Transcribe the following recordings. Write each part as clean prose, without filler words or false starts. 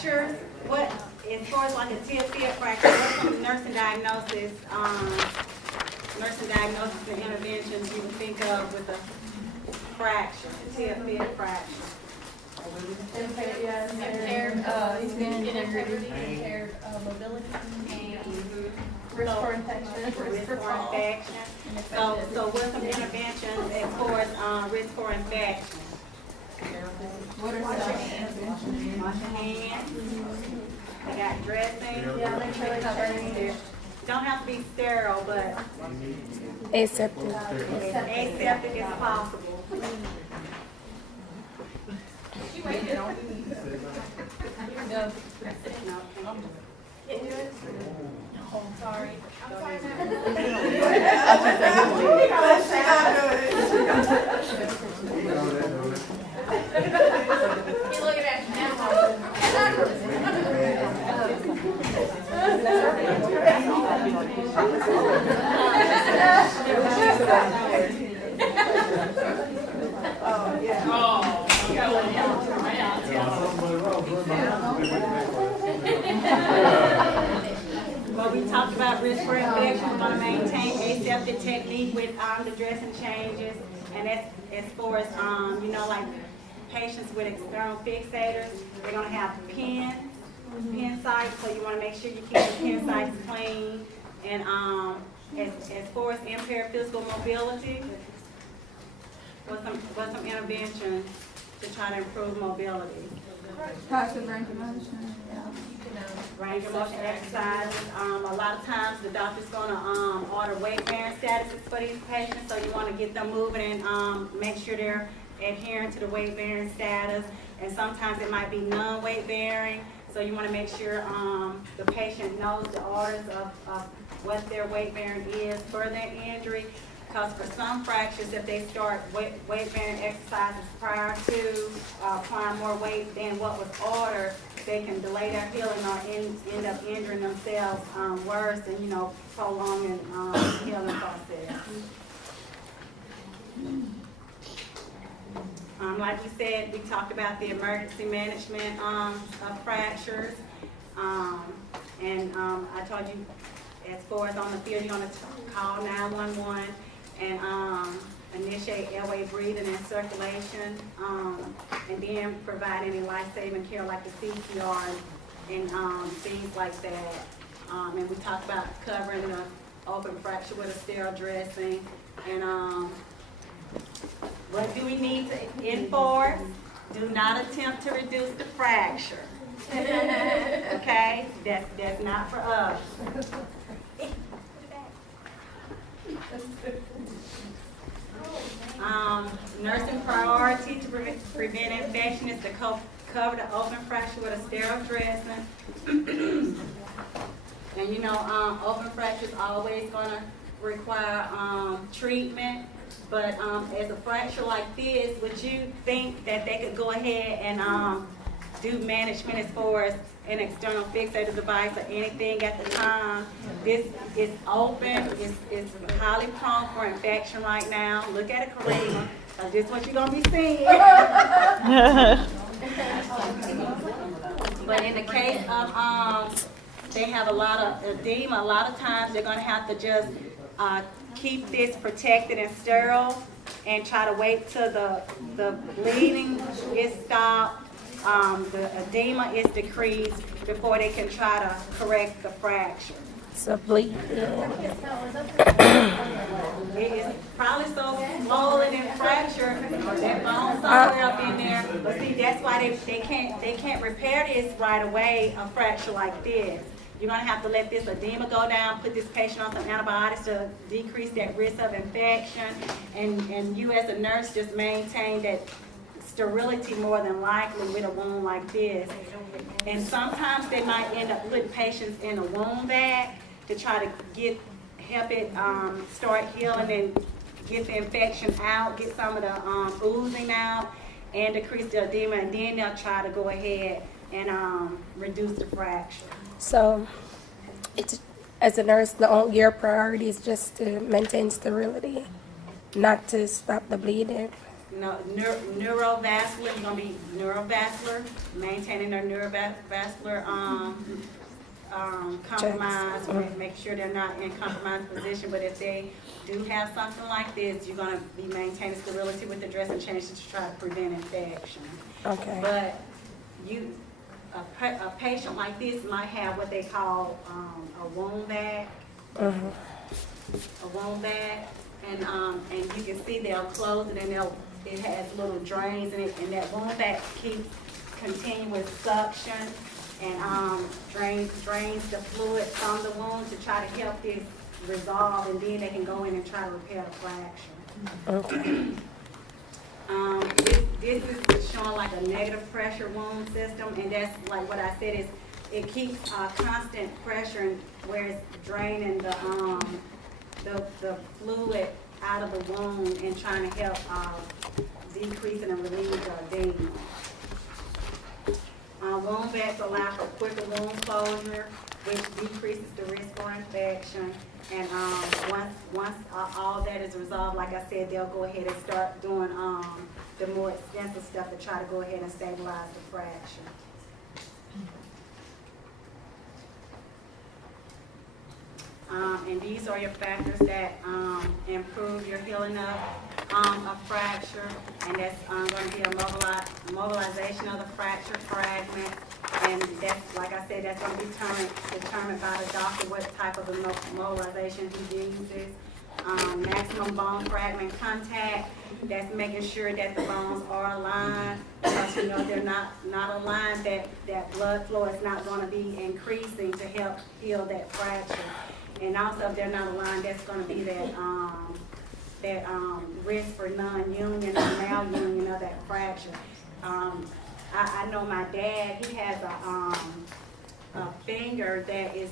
fractures, what, as far as like a TFC fracture, what's some nursing diagnosis and interventions you would think of with a fracture, TFC fracture? Impaired integrity, impaired mobility, risk for infection, Risk for infection. So what's some interventions as far as risk for infection? What are some interventions? Wash your hands. They got dressing. Yeah, make sure they cover it. Don't have to be sterile, but Aseptic. aseptic as possible. No. No. Oh, sorry. You're looking at me now. Well, we talked about risk for infection. We want to maintain aseptic technique with the dressing changes, and that's as far as like patients with external fixators. They're gonna have pen sites, so you want to make sure you keep the pen sites clean. And as far as impaired physical mobility, what's some interventions to try to improve mobility? Passive range of motion. Range of motion exercises. A lot of times the doctor's gonna order weight bearing statuses for these patients, so you want to get them moving and make sure they're adhering to the weight bearing status. And sometimes it might be non-weight bearing, so you want to make sure the patient knows the orders of what their weight bearing is for their injury. Because for some fractures, if they start weight bearing exercises prior to applying more weight than what was ordered, they can delay their healing or end up injuring themselves worse and, prolonging the healing process. Like we said, we talked about the emergency management of fractures. And I told you, as far as on the field, you're going to call 911 and initiate airway breathing and circulation, and then provide any life-saving care like the CPR and things like that. And we talked about covering the open fracture with a sterile dressing. And what do we need to enforce? Do not attempt to reduce the fracture. Okay? That's not for us. Nursing priority to prevent infection is to cover the open fracture with a sterile dressing. And open fracture is always going to require treatment. But as a fracture like this, would you think that they could go ahead and do management as far as an external fixator device or anything at the time? This is open, it's highly prone for infection right now. Look at it, Karima. This is what you're going to be seeing. But in the case of they have a lot of edema, a lot of times they're going to have to just keep this protected and sterile and try to wait till the bleeding is stopped, the edema is decreased before they can try to correct the fracture. So bleed. It is probably so swollen and fractured, that bone somewhere up in there. But see, that's why they can't repair this right away, a fracture like this. You're going to have to let this edema go down, put this patient on some antibiotics to decrease that risk of infection, and you as a nurse just maintain that sterility more than likely with a wound like this. And sometimes they might end up putting patients in a wound bag to try to help it start healing and get the infection out, get some of the oozing out, and decrease the edema, and then they'll try to go ahead and reduce the fracture. So, as a nurse, your priority is just to maintain sterility, not to stop the bleeding. No, neurovascular, it's gonna be neurovascular, maintaining their neurovascular, compromise, make sure they're not in compromised position, but if they do have something like this, you're gonna be maintaining sterility with the dressing changes to try to prevent infection. Okay. But a patient like this might have what they call, a wound bag. A wound bag, and you can see they'll close it and it has little drains in it, and that wound bag keeps continuous suction and drains the fluid from the wound to try to help this resolve, and then they can go in and try to repair the fracture. Okay. This is showing like a negative pressure wound system, and that's like what I said is it keeps constant pressure where it's draining the fluid out of the wound and trying to help decreasing and relieve the edema. Wound bags allow for quicker wound closure, which decreases the risk for infection. And once all that is resolved, like I said, they'll go ahead and start doing the more extensive stuff to try to go ahead and stabilize the fracture. And these are your factors that improve your healing of a fracture, and that's going to be a mobilization of the fracture fragment, and that's, like I said, that's going to be determined by the doctor what type of mobilization he uses. Maximum bone fragment contact, that's making sure that the bones are aligned, because you know they're not aligned, that blood flow is not going to be increasing to help heal that fracture. And also, if they're not aligned, that's going to be that risk for non-union or malunion of that fracture. I know my dad, he has a finger that is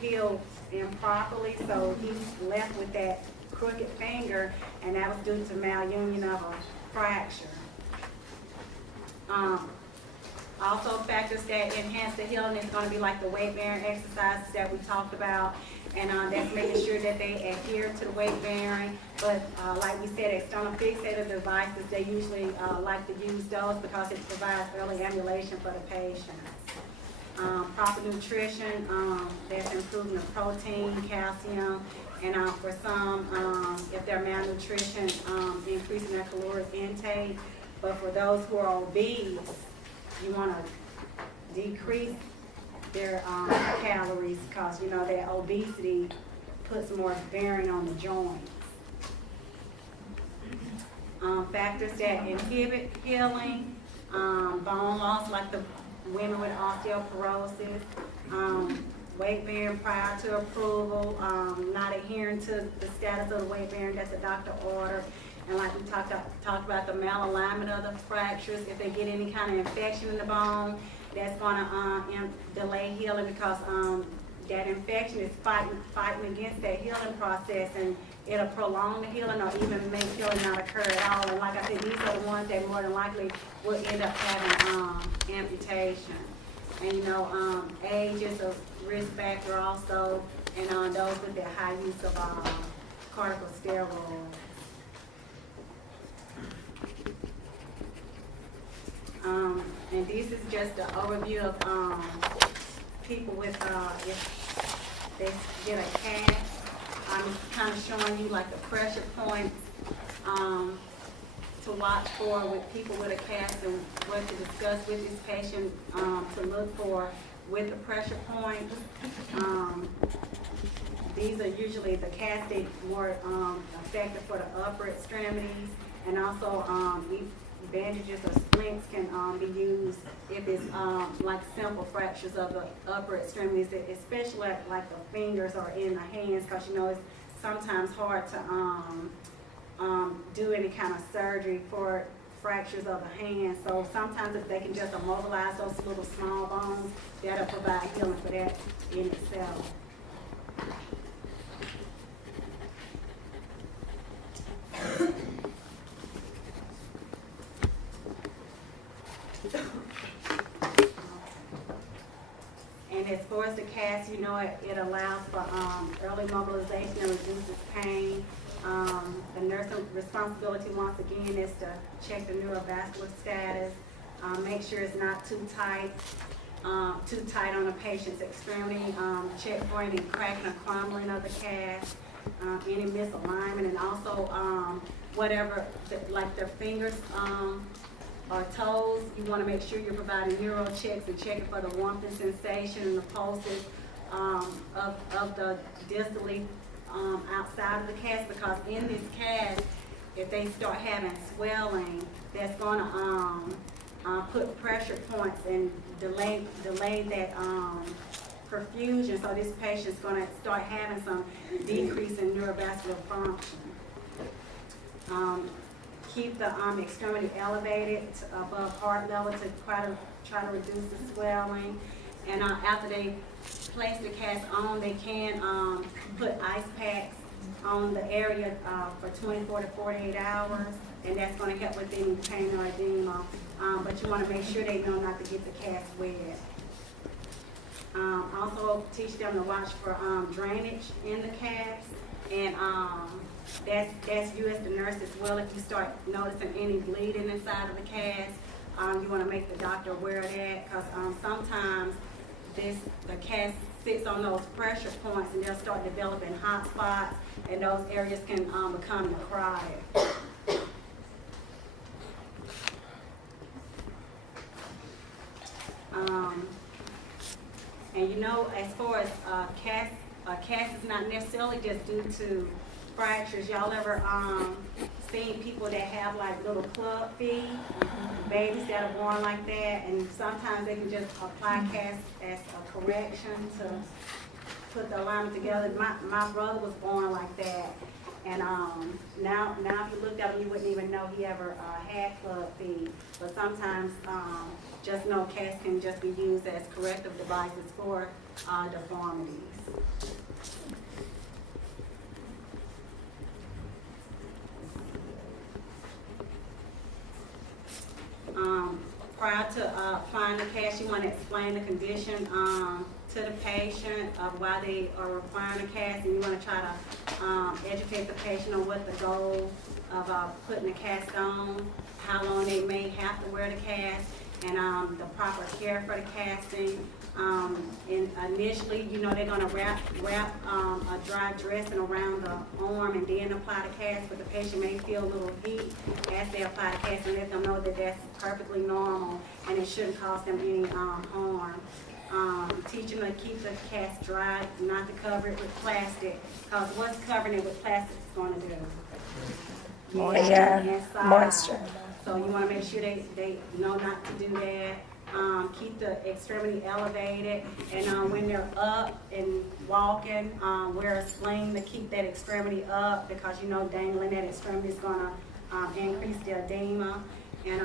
healed improperly, so he's left with that crooked finger, and that was due to malunion of a fracture. Also, factors that enhance the healing is going to be like the weight-bearing exercises that we talked about, and that's making sure that they adhere to the weight-bearing. But like we said, external fixator devices, they usually like to use those because it provides early ambulation for the patient. Proper nutrition, that's improving the protein, calcium, and for some, if they're malnutrition, increasing their caloric intake. But for those who are obese, you want to decrease their calories, because you know that obesity puts more bearing on the joints. Factors that inhibit healing, bone loss, like the women with osteoporosis, weight bearing prior to approval, not adhering to the status of the weight bearing that the doctor ordered. And like we talked about the malalignment of the fractures, if they get any kind of infection in the bone, that's going to delay healing, because that infection is fighting against that healing process, and it'll prolong the healing or even make healing not occur at all. And like I said, these are the ones that more than likely will end up having amputation. And you know, age is a risk factor also, and those with the high use of corticosteroids. And this is just an overview of people with, if they get a cast. I'm kind of showing you like the pressure points to watch for with people with a cast, and what to discuss with this patient to look for with the pressure points. These are usually the cast is more effective for the upper extremities, and also bandages or splints can be used if it's like simple fractures of the upper extremities, especially like the fingers or in the hands, because you know it's sometimes hard to do any kind of surgery for fractures of the hand. So sometimes if they can just immobilize those little small bones, that'll provide healing for that in itself. And as far as the cast, you know, it allows for early mobilization and reduces pain. The nursing responsibility, once again, is to check the neurovascular status, make sure it's not too tight on the patient's extremity, check for any cracking or crumbling of the cast, any misalignment, and also whatever, like their fingers or toes, you want to make sure you're providing neuro checks and checking for the warmth and sensation and the pulses of the distally outside of the cast, because in this cast, if they start having swelling, that's going to put pressure points and delay that perfusion. So this patient's going to start having some decrease in neurovascular function. Keep the extremity elevated above heart level to try to reduce the swelling. And after they place the cast on, they can put ice packs on the area for 24 to 48 hours, and that's going to help with any pain or edema. But you want to make sure they know not to get the cast wet. Also teach them to watch for drainage in the cast, and that's you as the nurse as well. If you start noticing any bleeding inside of the cast, you want to make the doctor aware of that, because sometimes the cast sits on those pressure points and they'll start developing hot spots, and those areas can become necrotic. And you know, as far as cast is not necessarily just due to fractures. Y'all ever seen people that have like little club feet, babies that are born like that, and sometimes they can just apply cast as a correction to put the alignment together. My brother was born like that, and now if you looked at him, you wouldn't even know he ever had club feet. But sometimes just know cast can just be used as corrective devices for deformities. Prior to applying the cast, you want to explain the condition to the patient of why they are requiring a cast, and you want to try to educate the patient on what the goal of putting the cast on, how long they may have to wear the cast, and the proper care for the casting. And initially, you know, they're going to wrap a dry dressing around the arm and then apply the cast, but the patient may feel a little heat as they apply the cast, and let them know that that's perfectly normal and it shouldn't cause them any harm. Teach them to keep the cast dry, not to cover it with plastic, because what's covering it with plastic is going to do? Moisture. So you want to make sure they know not to do that. Keep the extremity elevated, and when they're up and walking, wear a sling to keep that extremity up, because you know dangling that extremity is going to increase the edema. And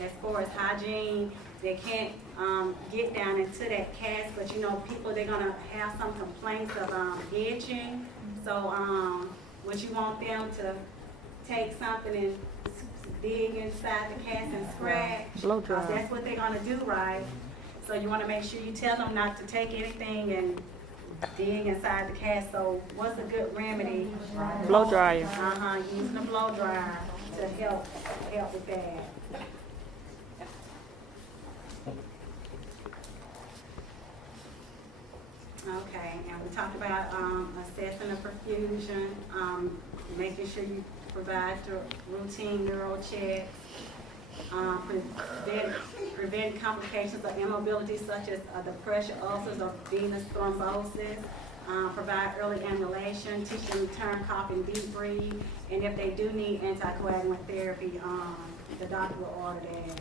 as far as hygiene, they can't get down into that cast, but you know people, they're going to have some complaints of itching. So what you want them to take something and dig inside the cast and scratch, because that's what they're going to do, right? So you want to make sure you tell them not to take anything and dig inside the cast. So what's a good remedy? Blow dryer. Using a blow dryer to help with that. Okay, and we talked about assessing the perfusion, making sure you provide the routine neuro checks, prevent complications of immobility such as the pressure ulcers or venous thrombosis, provide early ambulation, teach them to turn, cough, and deep breathe, and if they do need anticoagulant therapy, the doctor will order that.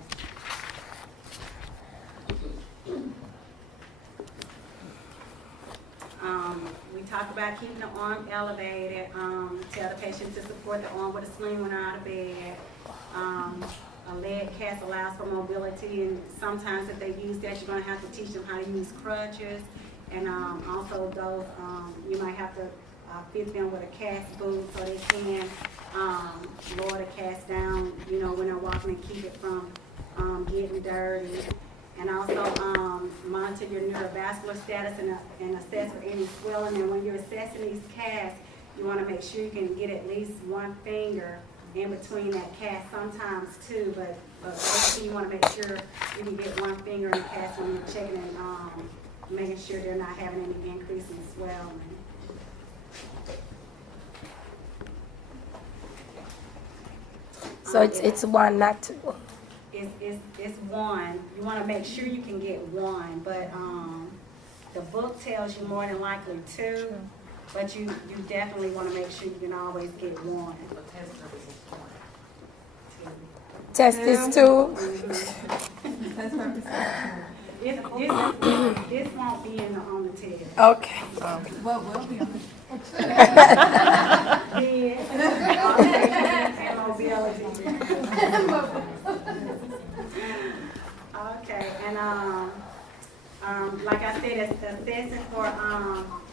We talked about keeping the arm elevated, tell the patient to support the arm with a sling when they're out of bed. A leg cast allows for mobility, and sometimes if they use that, you're going to have to teach them how to use crutches. And also those, you might have to fit them with a cast boot so they can lower the cast down, you know, when they're walking, and keep it from getting dirty. And also monitor your neurovascular status and assess for any swelling. And when you're assessing these casts, you want to make sure you can get at least one finger in between that cast, sometimes two, but basically you want to make sure you can get one finger in the cast when you're checking and making sure they're not having any increase in swelling. So it's one, not two. It's one. You want to make sure you can get one, but the book tells you more than likely two, but you definitely want to make sure you can always get one. Test is two. This won't be on the test. Okay. What will be on the And mobility. Okay, and like I said, it's the assessment for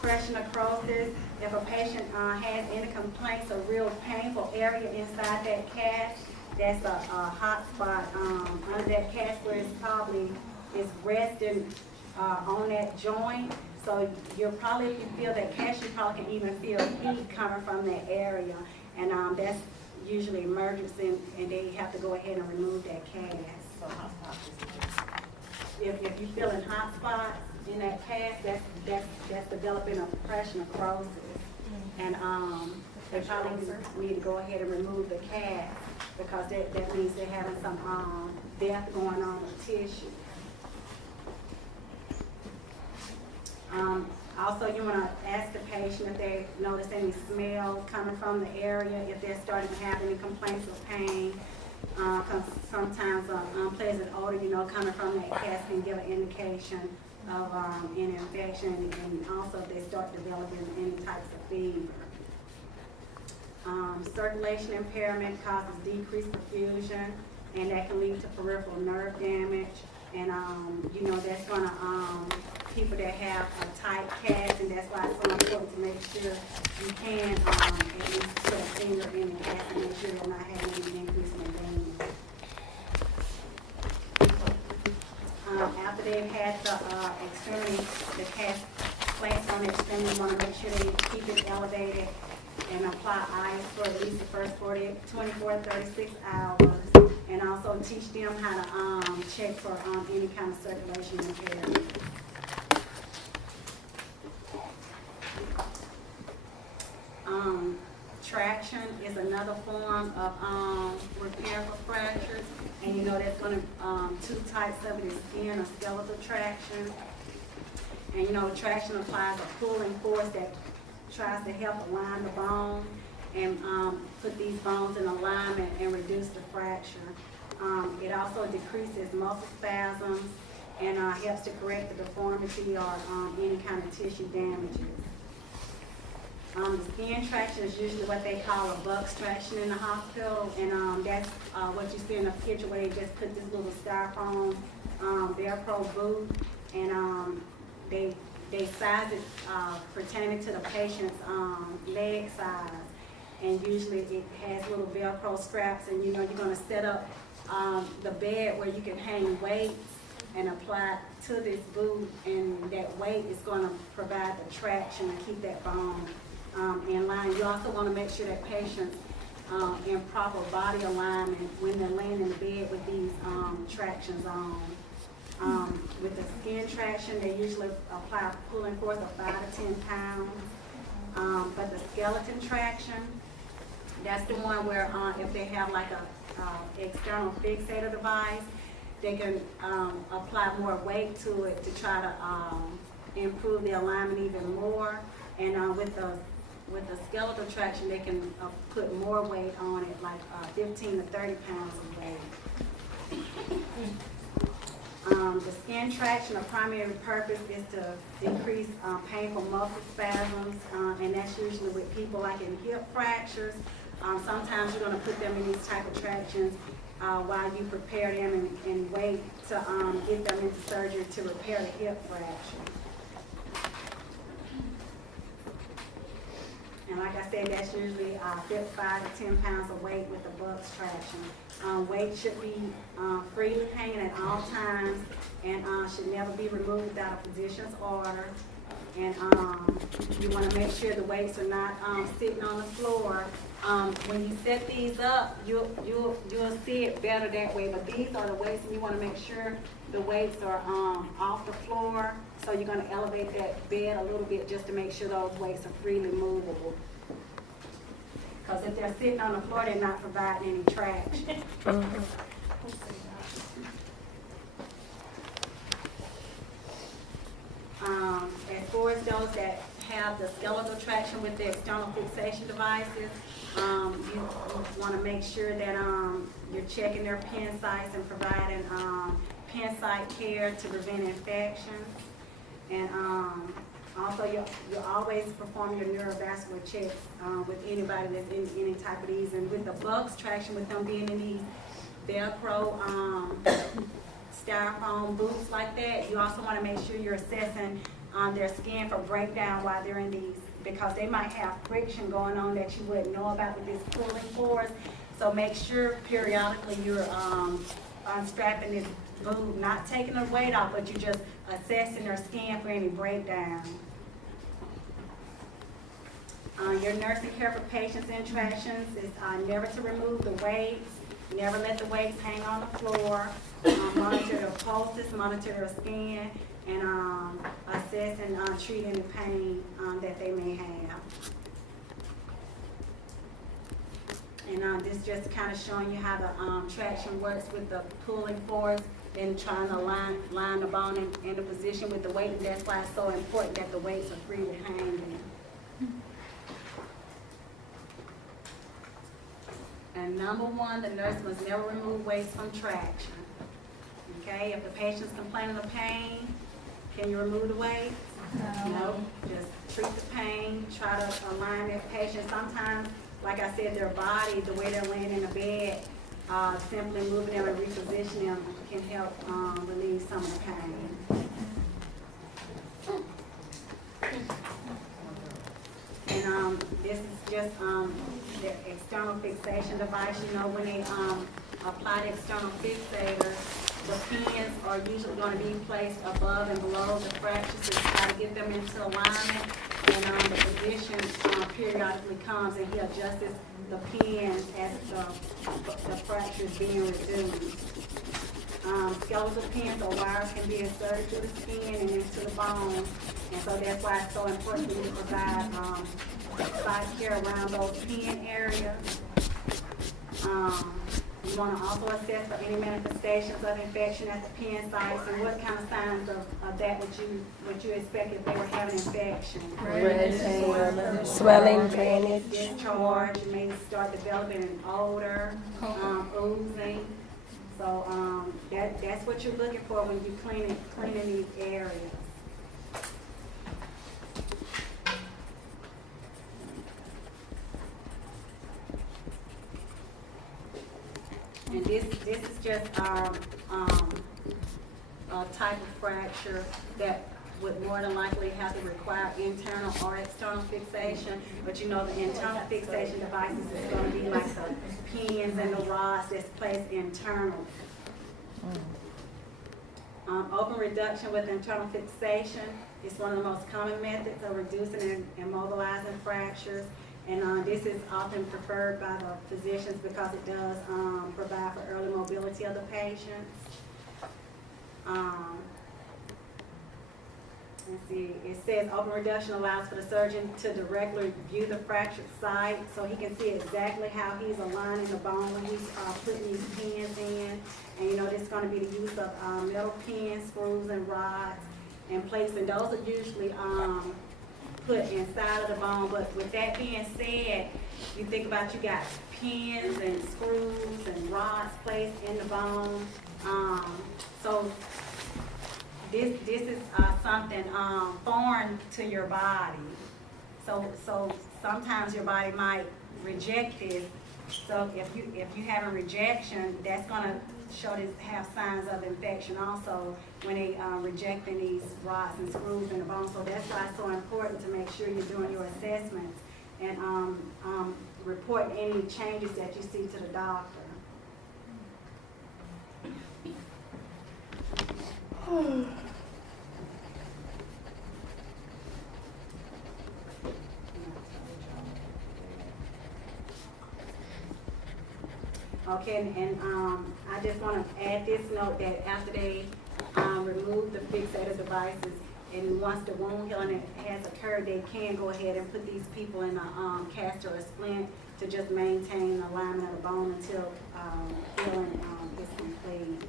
pressure necrosis. If a patient has any complaints of real painful area inside that cast, that's a hot spot under that cast where it's probably is resting on that joint. So you'll probably, if you feel that cast, you probably can even feel heat coming from that area, and that's usually emergency, and they have to go ahead and remove that cast. If you're feeling hot spots in that cast, that's developing a pressure necrosis, and they probably need to go ahead and remove the cast because that means they're having some death going on with tissue. Also, you want to ask the patient if they notice any smell coming from the area, if they're starting to have any complaints of pain. Because sometimes unpleasant odor, coming from that cast can give an indication of an infection, and also if they start developing any types of fever. Circulation impairment causes decreased perfusion, and that can lead to peripheral nerve damage. And that's going to people that have a tight cast, and that's why it's so important to make sure you can at least put a finger in the cast and make sure they're not having any increase in veins. After they've had the cast placed on the extremity, you want to make sure they keep it elevated and apply ice for at least the first 24 to 36 hours. And also teach them how to check for any kind of circulation impairment. Traction is another form of repair for fractures, and that's going to two types of it is skin or skeletal traction. And traction applies a pulling force that tries to help align the bone and put these bones in alignment and reduce the fracture. It also decreases muscle spasms and helps to correct the deformity or any kind of tissue damages. The skin traction is usually what they call a Bucks traction in the hospital, and that's what you see in the picture where they just put this little styrofoam Velcro boot, and they size it pertaining to the patient's leg size, and usually it has little Velcro straps, and you're going to set up the bed where you can hang weights and apply to this boot, and that weight is going to provide the traction and keep that bone in line. You also want to make sure that patients in proper body alignment when they're laying in the bed with these tractions on. With the skin traction, they usually apply a pulling force of 5 to 10 pounds. But the skeleton traction, that's the one where if they have like a external fixator device, they can apply more weight to it to try to improve the alignment even more. And with the skeletal traction, they can put more weight on it, like 15 to 30 pounds of weight. The skin traction, the primary purpose is to decrease painful muscle spasms, and that's usually with people like in hip fractures. Sometimes you're going to put them in these type of tractions while you prepare them and wait to get them into surgery to repair the hip fracture. And like I said, that's usually 5 to 10 pounds of weight with the Bucks traction. Weight should be freely hanging at all times and should never be removed without a physician's order. And, you wanna make sure the weights are not, sitting on the floor. When you set these up, you'll see it better that way, but these are the weights, and you wanna make sure the weights are, off the floor. So you're gonna elevate that bed a little bit just to make sure those weights are freely movable. Cause if they're sitting on the floor, they're not providing any traction. As far as those that have the skeletal traction with the external fixation devices, you want to make sure that you're checking their pin sites and providing pin site care to prevent infections. And also, you always perform your neurovascular checks with anybody that's in any type of these. And with the Bucks traction, with them being in these Velcro styrofoam boots like that, you also want to make sure you're assessing their skin for breakdown while they're in these, because they might have friction going on that you wouldn't know about with these cooling force. So make sure periodically you're unstrapping this boot, not taking the weight off, but you're just assessing their skin for any breakdown. Your nursing care for patients in tractions is never to remove the weights, never let the weights hang on the floor, monitor their pulses, monitor their skin, and assess and treat any pain that they may have. And this just kind of showing you how the traction works with the pulling force and trying to line the bone in the position with the weight, and that's why it's so important that the weights are freely hanging. And number one, the nurse must never remove weights from traction. Okay, if the patient's complaining of pain, can you remove the weights? No. Just treat the pain, try to align that patient. Sometimes, like I said, their body, the way they're laying in the bed, simply moving them and repositioning them can help relieve some of the pain. And this is just the external fixation device. You know, when they apply the external fixator, the pins are usually going to be placed above and below the fractures to try to get them into alignment. And the physician periodically comes and he adjusts the pins as the fracture is being reduced. Skeletal pins or wires can be inserted through the skin and into the bone. And so that's why it's so important that we provide site care around those pin areas. You want to also assess for any manifestations of infection at the pin sites, and what kind of signs of that would you expect if they were having infection? Swelling, drainage. Discharge, you may start developing an odor, oozing. So that's what you're looking for when you're cleaning these areas. And this is just a type of fracture that would more than likely have to require internal or external fixation. But you know, the internal fixation devices is going to be like the pins and the rods that's placed internally. Open reduction with internal fixation is one of the most common methods of reducing and immobilizing fractures. And this is often preferred by the physicians because it does provide for early mobility of the patients. Let's see, it says open reduction allows for the surgeon to directly view the fractured site so he can see exactly how he's aligning the bone when he's putting these pins in. And you know, this is going to be the use of metal pins, screws, and rods and plates, and those are usually put inside of the bone. But with that being said, you think about, you got pins and screws and rods placed in the bone. So this is something foreign to your body. So sometimes your body might reject this. So if you have a rejection, that's gonna show to have signs of infection also when they rejecting these rods and screws in the bone. So that's why it's so important to make sure you're doing your assessments and report any changes that you see to the doctor. Okay, and I just want to add this note that after they remove the fixator devices, and once the wound healing has occurred, they can go ahead and put these people in a caster or splint to just maintain the alignment of the bone until healing is complete.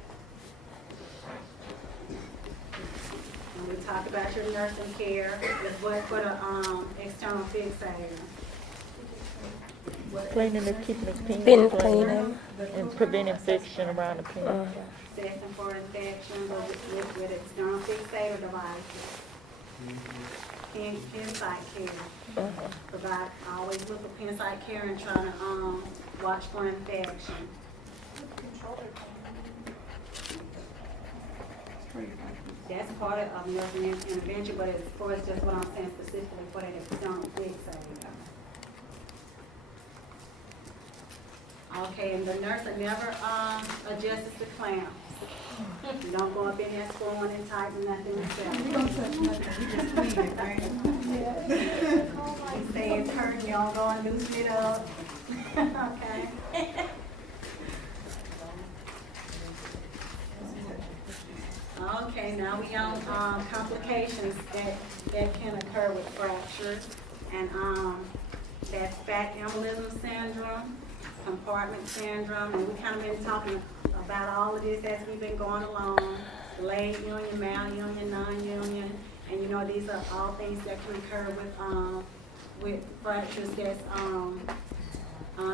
And we talked about your nursing care, is what for the external fixator. Cleaning and keeping the pin Pin clean cleaning. and prevent infection around the pin. Assessing for infection with external fixator devices. Pin site care. Provide, always look for pin site care and try to watch for infection. That's part of nursing intervention, but as far as just what I'm saying specifically for that external fixator. Okay, and the nurse never adjusts the clamps. You don't go up in there screwing and tightening nothing We yourself. don't touch nothing, we just clean it, right? You say it's hurting, you don't go and loosen it up. Okay? Okay, now we on complications that can occur with fractures. And that's fat embolism syndrome, compartment syndrome, and we kind of been talking about all of this as we've been going along. Delayed union, malunion, non-union, and you know these are all things that can occur with fractures. That's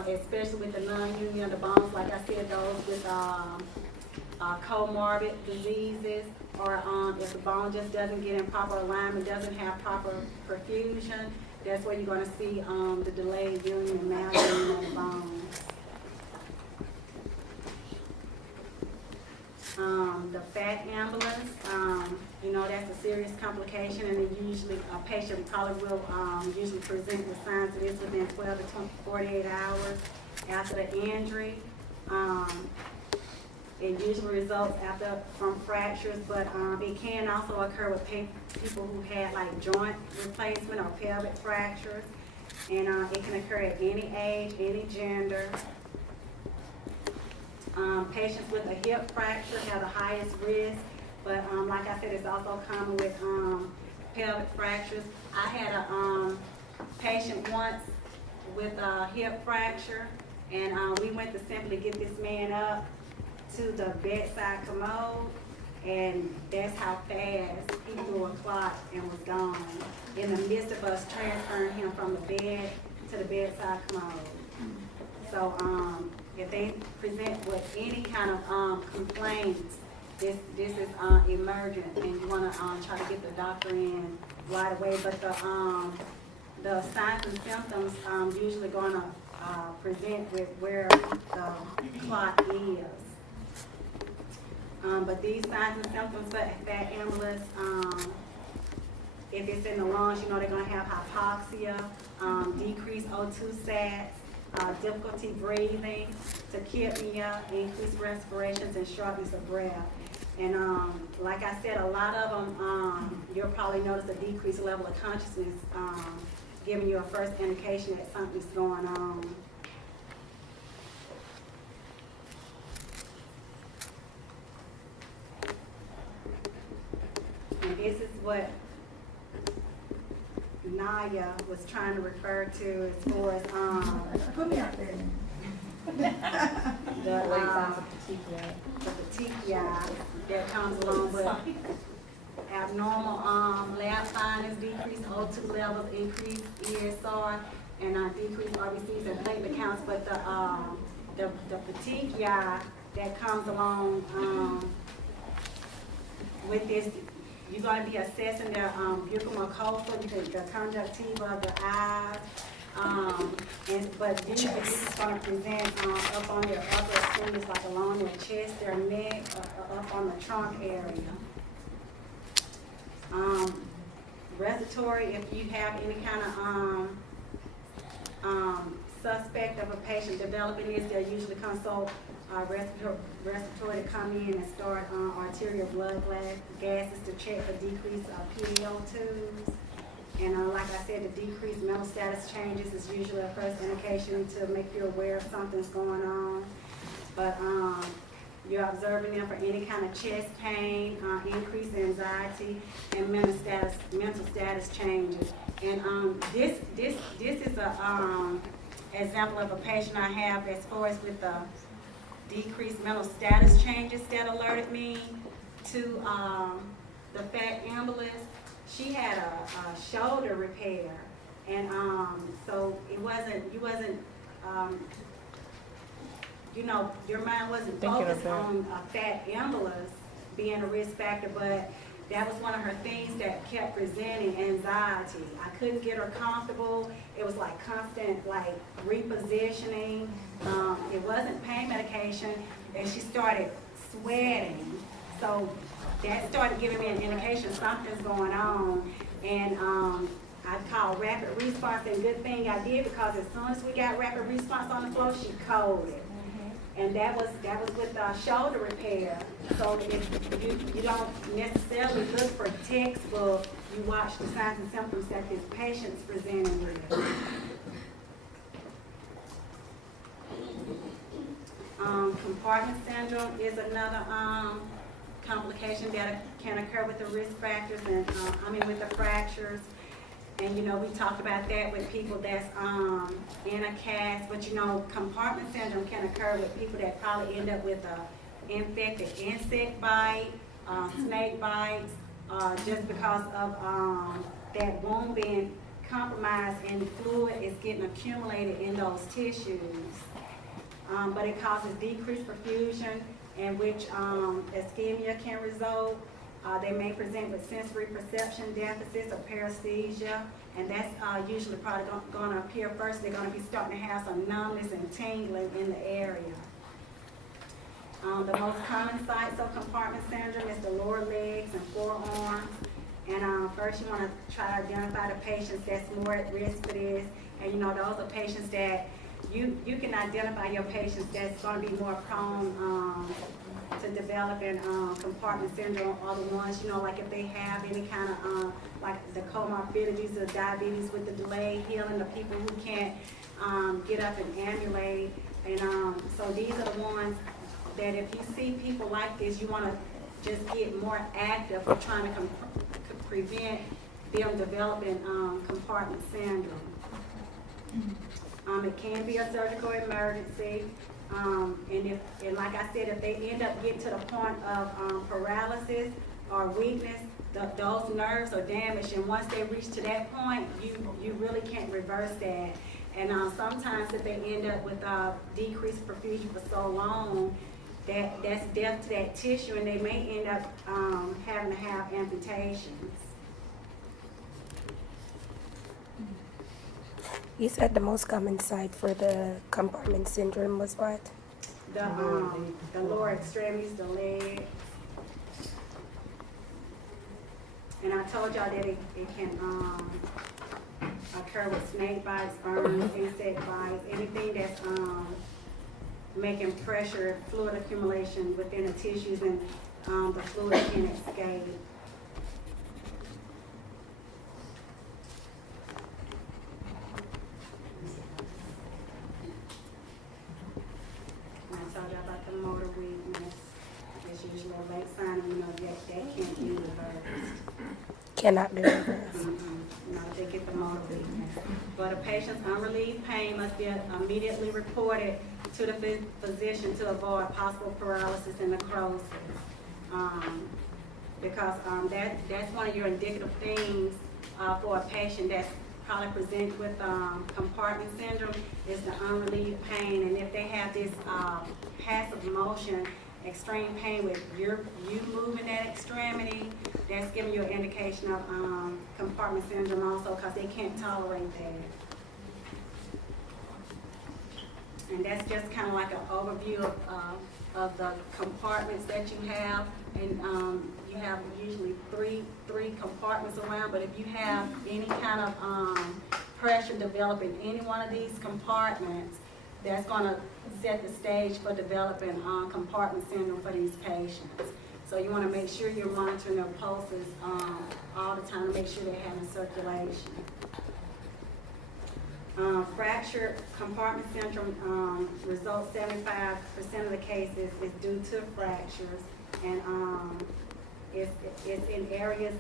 especially with the non-union of the bones. Like I said, those with comorbid diseases, or if the bone just doesn't get in proper alignment, doesn't have proper perfusion. That's where you're going to see the delayed union and malunion of the bones. The fat embolus, you know, that's a serious complication, and it usually, a patient probably will usually present with signs of this within 12 to 48 hours after the injury. It usually results from fractures, but it can also occur with people who had like joint replacement or pelvic fractures, and it can occur at any age, any gender. Patients with a hip fracture have the highest risk, but like I said, it's also common with pelvic fractures. I had a patient once with a hip fracture, and we went to simply get this man up to the bedside commode, and that's how fast he threw a clot and was gone in the midst of us transferring him from the bed to the bedside commode. So if they present with any kind of complaints, this is emergent, and you want to try to get the doctor in right away. But the signs and symptoms usually going to present with where the clot is. But these signs and symptoms for fat embolus, if it's in the lungs, you know they're going to have hypoxia, decreased O2 sats, difficulty breathing, tachypnea, increased respirations, and shortness of breath. And like I said, a lot of them, you'll probably notice a decreased level of consciousness, giving you a first indication that something's going on. And this is what Naya was trying to refer to as far as Put me out there. the petechiae that comes along with abnormal lab findings, decreased O2 levels, increased ESR, and decreased RBCs and platelet counts. But the petechiae that comes along with this, you're going to be assessing their buccal mucosa, the conjunctiva of the eyes, but usually this is going to present up on their upper extremities, like along their chest, their neck, up on the trunk area. Respiratory, if you have any kind of suspect of a patient developing this, they'll usually consult respiratory to come in and start arterial blood gases to check for decrease of PaO2s. And like I said, the decreased mental status changes is usually a first indication to make you aware of something's going on. but, you're observing them for any kind of chest pain, increased anxiety, and mental status changes. And, this is a, example of a patient I have as far as with the decreased mental status changes that alerted me to, the fat embolus. She had a shoulder repair, and so you wasn't you know, your mind wasn't Thinking focused about on a fat embolus being a risk factor, but that was one of her things that kept presenting anxiety. I couldn't get her comfortable. It was like constant, like repositioning. It wasn't pain medication, and she started sweating. So that started giving me an indication something's going on. And I called rapid response, and good thing I did, because as soon as we got rapid response on the floor, she coded. And that was with shoulder repair. So if you don't necessarily look for textbook, you watch the signs and symptoms that this patient's presenting with. Compartment syndrome is another complication that can occur with the risk factors and with the fractures. And you know, we talked about that with people that's in a cast, but you know, compartment syndrome can occur with people that probably end up with a infected insect bite, snake bites, just because of that wound being compromised and fluid is getting accumulated in those tissues. But it causes decreased perfusion, in which ischemia can result. They may present with sensory perception deficits or paresthesia, and that's usually probably going to appear first. They're going to be starting to have some numbness and tingling in the area. The most common sites of compartment syndrome is the lower legs and forearms. And first you want to try to identify the patients that's more at risk for this. And you know, those are patients that you can identify your patients that's going to be more prone to developing compartment syndrome, are the ones, you know, like if they have any kind of, like the comorbidities of diabetes with the delayed healing, the people who can't get up and ambulate. And so these are the ones that if you see people like this, you want to just get more active for trying to prevent them developing compartment syndrome. It can be a surgical emergency. And like I said, if they end up getting to the point of paralysis or weakness, those nerves are damaged, and once they reach to that point, you really can't reverse that. And sometimes if they end up with decreased perfusion for so long, that's death to that tissue, and they may end up having to have amputations. You said the most common site for the compartment syndrome was what? The lower extremities, the legs. And I told y'all that it can occur with snake bites, burns, insect bites, anything that's making pressure, fluid accumulation within the tissues, and the fluid can escape. Motor weakness is usually a late sign, you know, that can't be reversed. Cannot be reversed. No, they get the motor weakness. But a patient's unrelieved pain must be immediately reported to the physician to avoid possible paralysis and necrosis. Because that's one of your indicative things for a patient that's probably presented with compartment syndrome is the unrelieved pain. And if they have this passive motion, extreme pain with you moving that extremity, that's giving you an indication of compartment syndrome also, because they can't tolerate that. And that's just kind of like an overview of the compartments that you have. And you have usually three compartments around, but if you have any kind of pressure developing any one of these compartments, that's going to set the stage for developing compartment syndrome for these patients. So you want to make sure you're monitoring their pulses all the time to make sure they're having circulation. Fracture compartment syndrome results 75% of the cases is due to fractures, and it's in areas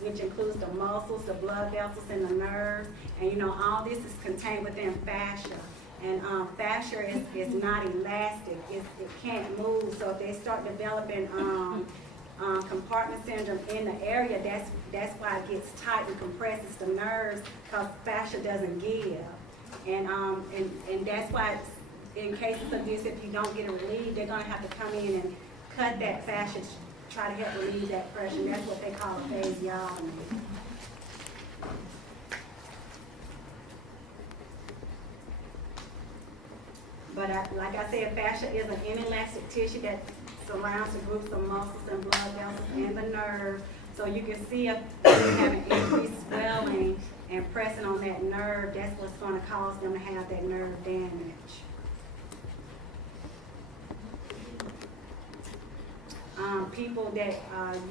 which includes the muscles, the blood vessels, and the nerves. And all this is contained within fascia. And fascia is not elastic; it can't move. So if they start developing compartment syndrome in the area, that's why it gets tight and compresses the nerves, because fascia doesn't give. And that's why in cases of this, if you don't get it relieved, they're gonna have to come in and cut that fascia, try to help relieve that pressure. And that's what they call a fasciotomy. But like I said, fascia is an inelastic tissue that surrounds the groups of muscles and blood vessels and the nerve. So you can see if you have an increased swelling and pressing on that nerve, that's what's going to cause them to have that nerve damage. People that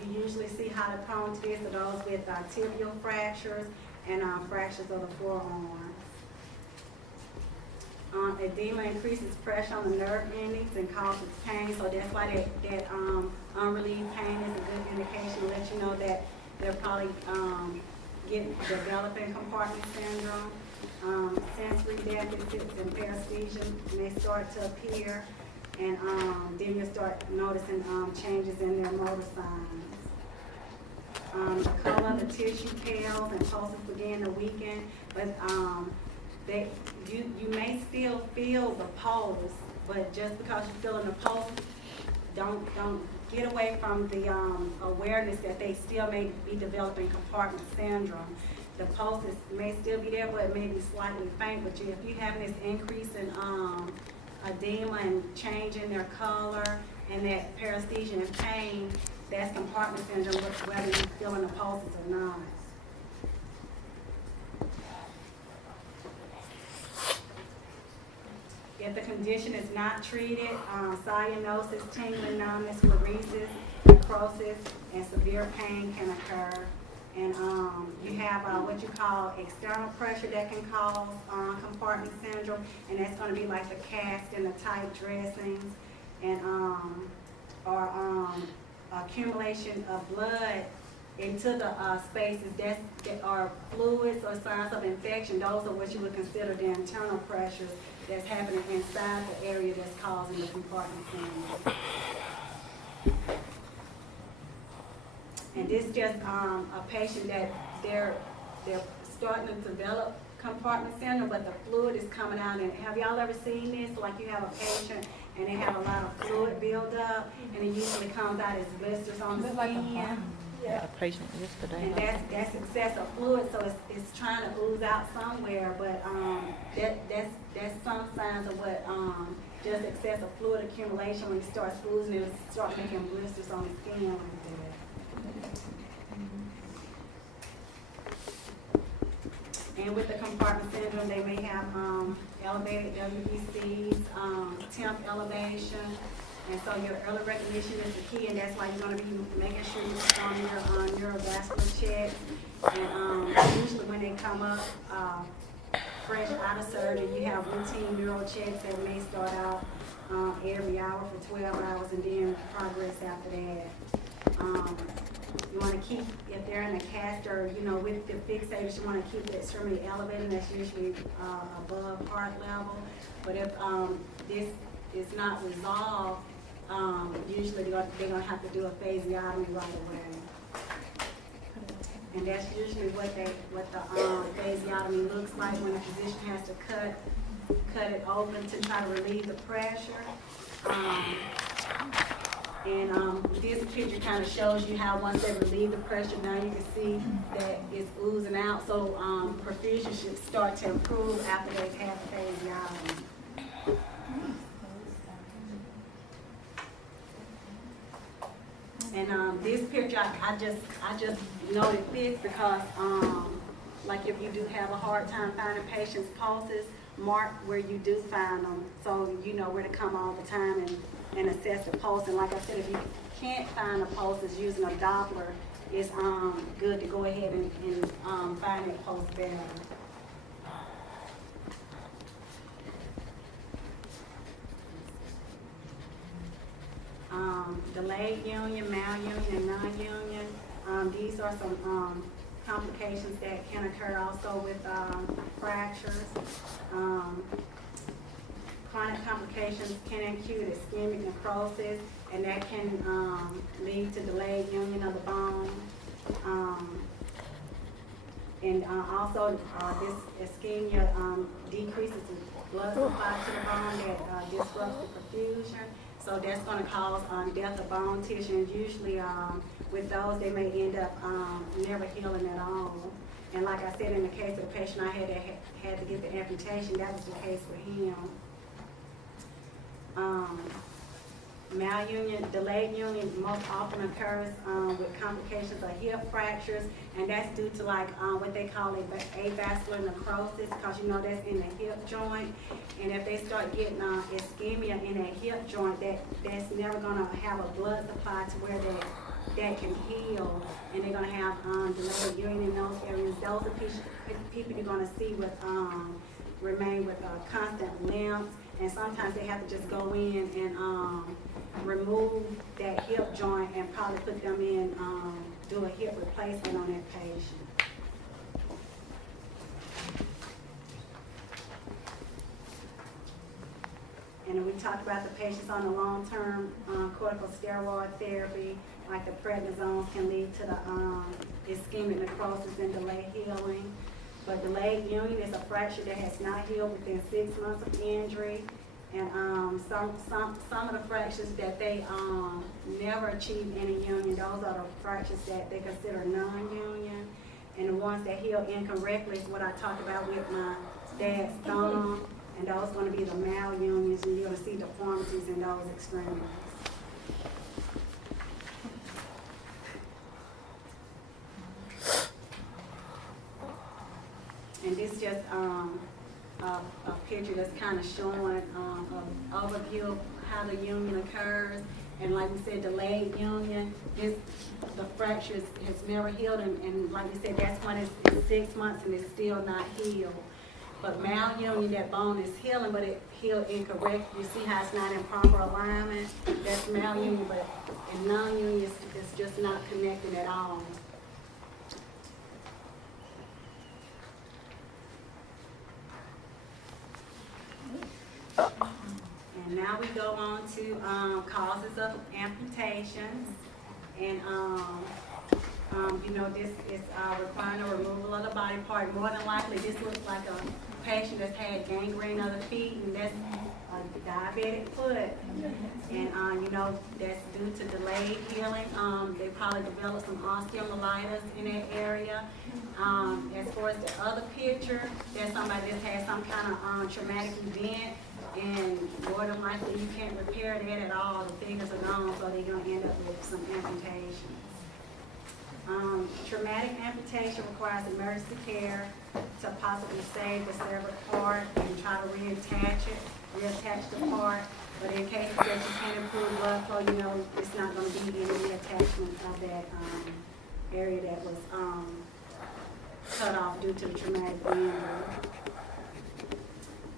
you usually see highly prone to this are those with tibial fractures and fractures of the forearms. Edema increases pressure on the nerve endings and causes pain, so that's why that unrelieved pain is a good indication to let you know that they're probably developing compartment syndrome. Sensory deficits and paresthesia may start to appear, and then you'll start noticing changes in their motor signs. The color of the tissue pales and pulses begin to weaken, but you may still feel the pulse, but just because you're feeling the pulse, don't get away from the awareness that they still may be developing compartment syndrome. The pulses may still be there, but it may be slightly faint. But if you're having this increase in edema and change in their color and that paresthesia and pain, that's compartment syndrome, whether you're feeling the pulses or not. If the condition is not treated, cyanosis, tingling, numbness, paresis, necrosis, and severe pain can occur. And you have what you call external pressure that can cause compartment syndrome, and that's going to be like the cast and the tight dressings, and or accumulation of blood into the spaces that are fluids or signs of infection. Those are what you would consider the internal pressures that's happening inside the area that's causing the compartment syndrome. And this just a patient that they're starting to develop compartment syndrome, but the fluid is coming out. And have y'all ever seen this? Like you have a patient and they have a lot of fluid build up, and it usually comes out as blisters on the skin. A patient yesterday. And that's excessive fluid, so it's trying to ooze out somewhere, but that's some signs of what just excessive fluid accumulation. When it starts oozing, it starts making blisters on the skin like that. And with the compartment syndrome, they may have elevated WBCs, temp elevation. And so your early recognition is the key, and that's why you're going to be making sure you're performing your neurovascular checks. And usually when they come up fresh out of surgery, you have routine neuro checks that may start out every hour for 12 hours and then progress after that. You want to keep, if they're in a caster, with the fixators, you want to keep the extremity elevated. That's usually above heart level. But if this is not resolved, usually they're going to have to do a fasciotomy right away. And that's usually what the fasciotomy looks like, when the physician has to cut it open to try to relieve the pressure. And this picture kind of shows you how once they relieve the pressure, now you can see that it's oozing out. So perfusion should start to improve after they've had the fasciotomy. And this picture, I just noted this because, like if you do have a hard time finding patients' pulses, mark where you do find them, so you know where to come all the time and assess the pulse. And like I said, if you can't find the pulses using a Doppler, it's good to go ahead and find that pulse better. delayed union, malunion, and non-union. These are some complications that can occur also with fractures. Chronic complications can include ischemic necrosis, and that can lead to delayed union of the bone. Also, this ischemia decreases the blood supply to the bone that disrupts the perfusion. So that's going to cause death of bone tissue. And usually, with those, they may end up never healing at all. And like I said, in the case of the patient I had to get the amputation, that was the case for him. Malunion, delayed union most often occurs with complications of hip fractures, and that's due to like what they call avascular necrosis, because you know that's in the hip joint. And if they start getting ischemia in that hip joint, that's never going to have a blood supply to where that can heal, and they're going to have delayed union in those areas. Those are people you're going to see with remain with constant limps. And sometimes they have to just go in and remove that hip joint and probably put them in, do a hip replacement on that patient. And we talked about the patients on the long-term corticosteroid therapy, like the prednisones can lead to the ischemic necrosis and delayed healing. But delayed union is a fracture that has not healed within 6 months of injury. And some of the fractures that they never achieve any union, those are the fractures that they consider non-union. And the ones that heal incorrectly is what I talked about with my dad's thumb. And those are going to be the malunions, and you're going to see deformities in those extremities. And this just a picture that's kind of showing an overview of how the union occurs. And like we said, delayed union, the fracture has never healed, and like we said, that's when it's 6 months and it's still not healed. But malunion, that bone is healing, but it healed incorrect. You see how it's not in proper alignment? That's malunion, but in non-union, it's just not connected at all. And now we go on to causes of amputations. And you know, this is requiring a removal of the body part. More than likely, this looks like a patient that's had gangrene of the feet, and that's a diabetic foot. And you know, that's due to delayed healing. They probably developed some osteomyelitis in that area. As far as the other picture, there's somebody that's had some kind of traumatic event, and more than likely you can't repair that at all. The fingers are gone, so they're going to end up with some amputations. Traumatic amputation requires emergency care to possibly save the severed part and try to reattach the part. But in cases that you can't improve blood flow, you know, it's not going to be any reattachment of that area that was cut off due to the traumatic injury.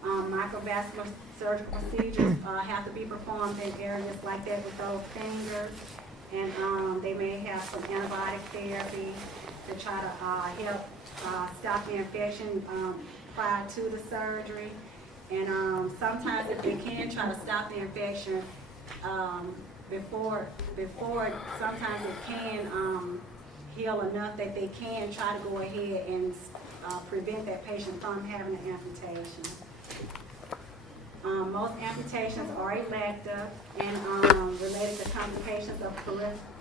Microvascular surgical procedures have to be performed in areas like that with those fingers. And they may have some antibiotic therapy to try to help stop the infection prior to the surgery. And sometimes if they can try to stop the infection before, sometimes it can heal enough that they can try to go ahead and prevent that patient from having an amputation. Most amputations are elective and related to complications of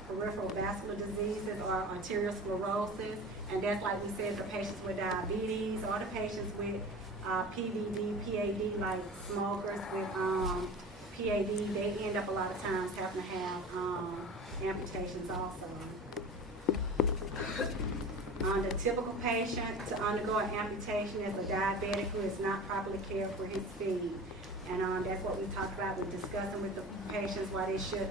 peripheral vascular diseases or arteriosclerosis. And that's like we said, the patients with diabetes or the patients with PVD, PAD, like smokers with PAD, they end up a lot of times having to have amputations also. The typical patient to undergo an amputation is a diabetic who is not properly cared for his feet. And that's what we talked about with discussing with the patients why they should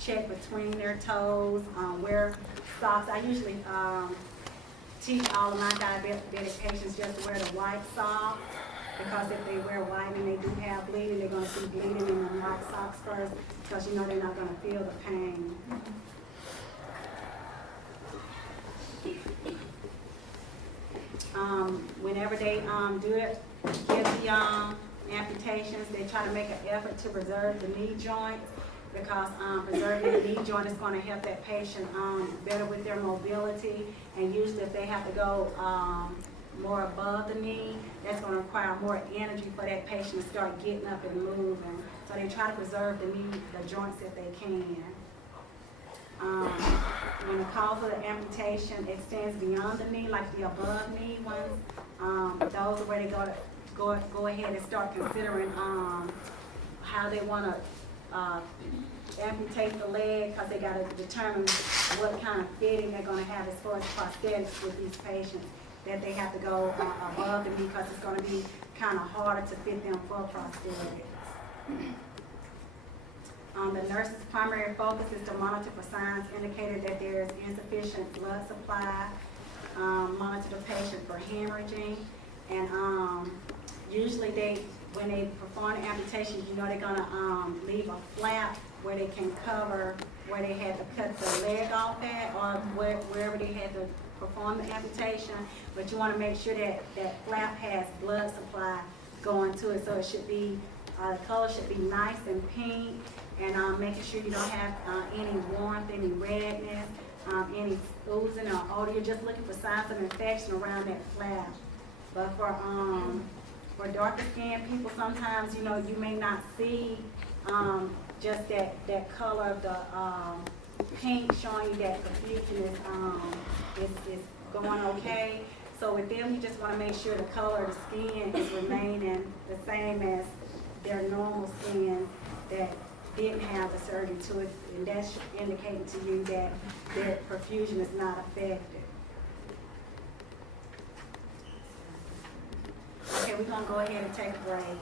check between their toes, wear socks. I usually teach all of my diabetic patients just to wear the white socks. because if they wear white and they do have bleeding, they're gonna see bleeding in the white socks first, because you know they're not gonna feel the pain. Whenever they do it, give the amputations, they try to make an effort to preserve the knee joint, because preserving the knee joint is going to help that patient better with their mobility. And usually if they have to go more above the knee, that's going to require more energy for that patient to start getting up and moving. So they try to preserve the knee, the joints if they can. When the cause of the amputation extends beyond the knee, like the above knee ones, those are where they go ahead and start considering how they want to amputate the leg, because they got to determine what kind of fitting they're going to have as far as prosthetics with these patients, that they have to go above the knee, because it's going to be kind of harder to fit them for prosthetics. The nurse's primary focus is to monitor for signs indicating that there is insufficient blood supply, monitor the patient for hemorrhaging, and usually when they perform the amputation, you know they're gonna leave a flap where they can cover where they had to cut the leg off at, or wherever they had to perform the amputation. But you want to make sure that that flap has blood supply going to it, so it should be the color should be nice and pink, and making sure you don't have any warmth, any redness, any oozing or odor. You're just looking for signs of infection around that flap. But for darker skinned people, sometimes, you know, you may not see just that color of the pink showing you that confusion is going okay. So with them, you just want to make sure the color of the skin is remaining the same as their normal skin that didn't have the surgery to it, and that's indicating to you that their perfusion is not affected. Okay, we're gonna go ahead and take a break.